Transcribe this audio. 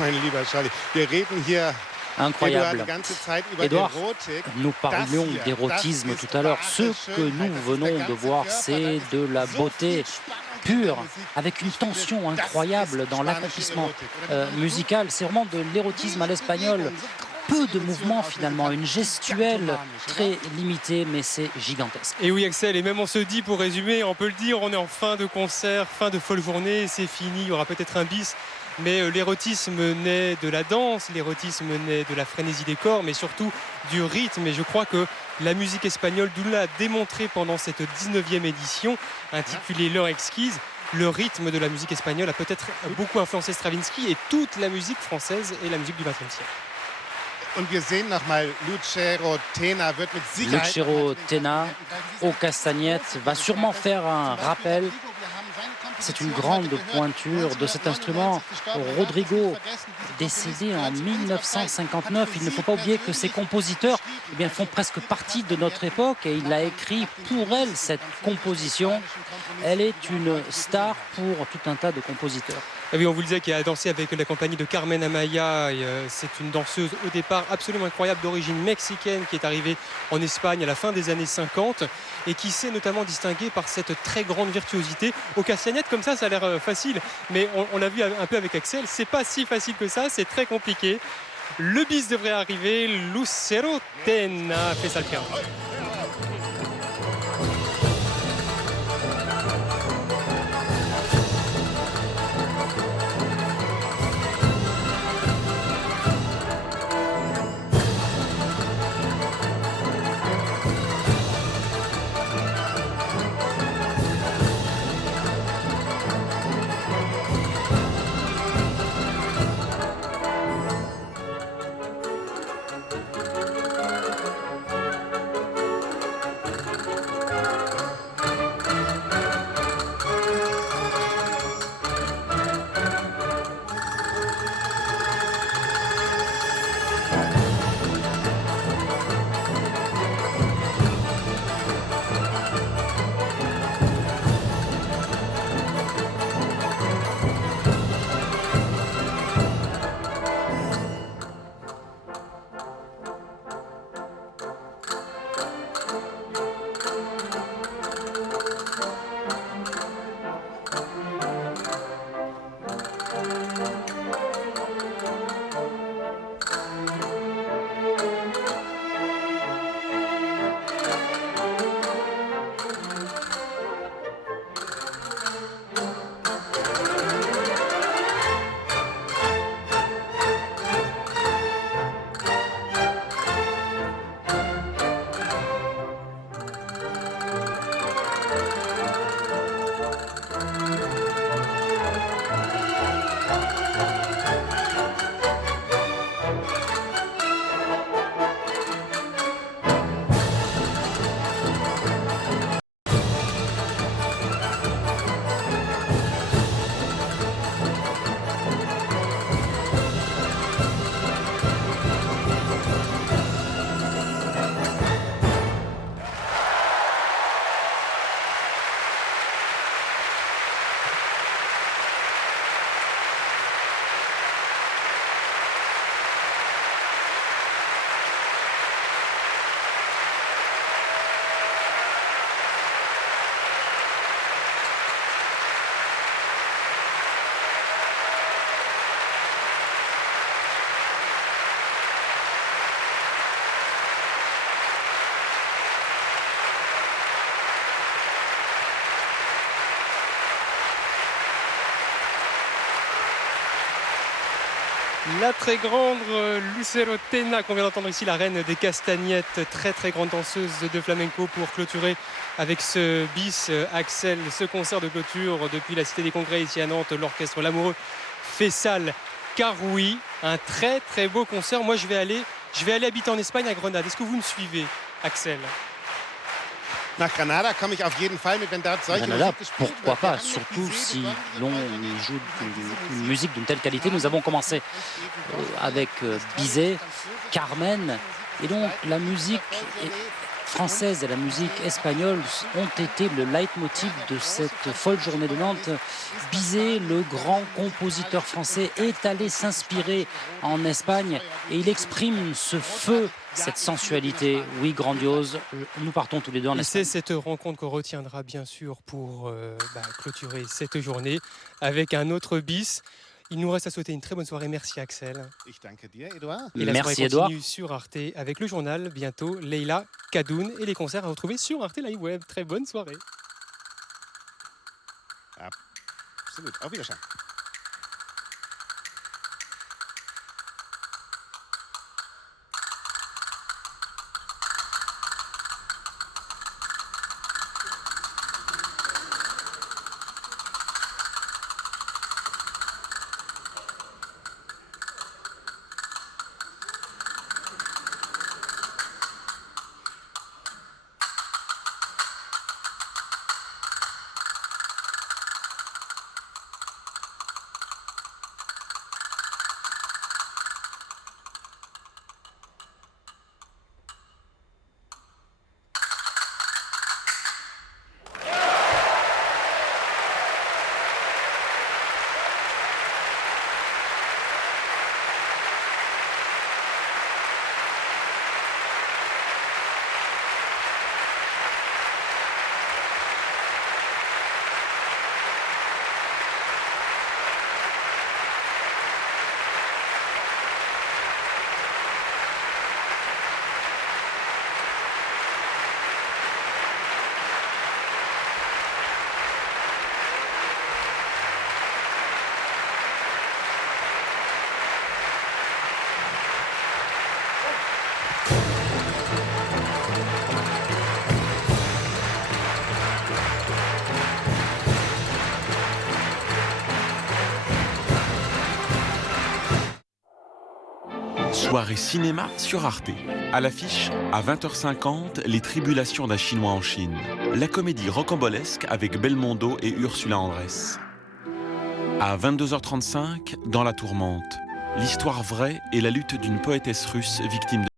mein lieber Charlie. Wir reden hier Incroyable. Edouard, nous parlions hier, d'érotisme das tout à l'heure. ist Ce wahre que nous Schönheit, das ist venons der de ganze voir, Körper, c'est da ist de la so beauté viel Spannung pure, in der Musik. avec une Ich finde, tension das incroyable ist dans spanische l'accomplissement Erotik. Oder wenn man musical. C'est vraiment de l'érotisme à l'espagnol. Peu de mouvements finalement, une gestuelle très limitée, mais c'est gigantesque. Et oui Axel, et même on se dit, pour résumer, on peut le dire, on est en fin de concert, fin de folle journée, c'est fini, il y aura peut-être un bis, mais l'érotisme naît de la danse, l'érotisme naît de la frénésie des corps, mais surtout du rythme, et je crois que la musique espagnole nous l'a démontré pendant cette 19e édition, intitulée L'heure exquise. Le rythme de la musique espagnole a peut-être beaucoup influencé Stravinsky et toute la musique française et la musique du XXe siècle. Und wir sehen nochmal, Lucero Tena wird mit Sicherheit... Lucero Tena au castagnette va sûrement faire un rappel. C'est une grande pointure de cet instrument. Rodrigo, décédé en 1959, il ne faut pas oublier que ces compositeurs font presque partie de notre époque et il a écrit pour elle cette composition. Elle est une star pour tout un tas de compositeurs. Ah oui, on vous le disait, qui a dansé avec la compagnie de Carmen Amaya. C'est une danseuse au départ absolument incroyable d'origine mexicaine qui est arrivée en Espagne à la fin des années 50 et qui s'est notamment distinguée par cette très grande virtuosité. Au castagnette, comme ça a l'air facile, mais on l'a vu un peu avec Axel, c'est pas si facile que ça, c'est très compliqué. Le bis devrait arriver, Lucero Tena fait ça le piano. La très grande Lucero Tena qu'on vient d'entendre ici, la reine des castagnettes, très très grande danseuse de flamenco, pour clôturer avec ce bis, Axel, ce concert de clôture depuis la Cité des Congrès ici à Nantes. L'orchestre L'Amoureux Fessal Carouy, un très très beau concert. Moi je vais aller habiter en Espagne, à Grenade. Est-ce que vous me suivez, Axel? Nach Granada komme ich auf jeden Fall mit, wenn dort solche Granada, Musik gespielt pourquoi wird. pas, surtout si l'on joue une musique d'une telle qualité. Nous avons commencé avec Bizet, Carmen, et donc la musique est française et la musique espagnole ont été le leitmotiv de cette folle journée de Nantes. Bizet, le grand compositeur français, est allé s'inspirer en Espagne et il exprime ce feu, cette sensualité, oui, grandiose. Nous partons tous les deux en Et Espagne. c'est cette rencontre qu'on retiendra bien sûr pour clôturer cette journée avec un autre bis. Il nous reste à souhaiter une très bonne soirée. Merci Axel. Ich danke dir, Eduard. Et la Merci soirée Edouard. continue sur Arte avec le journal bientôt, Leila Kadoun et les concerts à retrouver sur Arte Live Web. Très bonne soirée. Absolut. Auf Wiedersehen. Soirée cinéma sur Arte. À l'affiche, à 20h50, Les tribulations d'un Chinois en Chine. La comédie rocambolesque avec Belmondo et Ursula Andress. À 22h35, Dans la tourmente. L'histoire vraie et la lutte d'une poétesse russe victime de